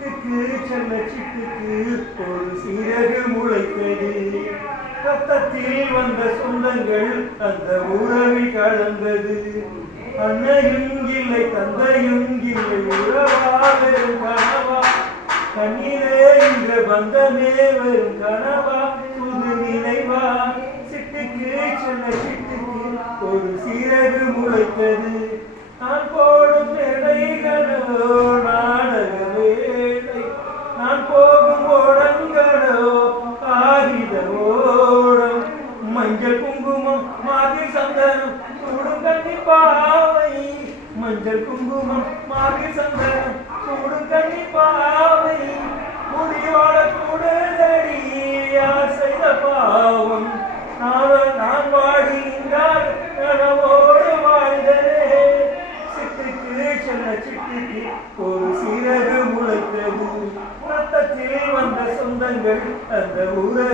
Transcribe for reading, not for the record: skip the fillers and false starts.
சிட்டுக்கு செல்ல சிட்டுக்கு ஒரு சிறகு முளைத்தது. ரத்தத்தில் வந்த சொந்தங்கள் அந்த உறவில் கலந்தது. அன்னையும் இல்லை தந்தையும் இல்லை உறவா வெறும் கனவா, கண்ணீரே என்ற பந்தமே வரும் கனவா புது நினைவா. சிட்டுக்கு செல்ல சிட்டுக்கு ஒரு சிறகு முளைத்தது. நான் போடும் வேலைகளோ நாடக வேலை, நான் போகும் ஓடங்களோ காகித ஓடம். மஞ்சள் குங்குமம் மாதி சந்தனம் சூடும் கண்ணி பாவை, மஞ்சள் குங்குமம் மாதி சந்தனம் சூடும் கண்ணி பாவை. முடியோட கூடலடி யார் செய்த பாவம், நான் வாடுகின்றால் கனவோடு வாழ்ந்தனே. சிட்டுக்கு செல்ல சிட்டுக்கு ஒரு சிறகு முளைத்தது. ரத்தத்தில் வந்த சொந்தங்கள் அந்த ஊர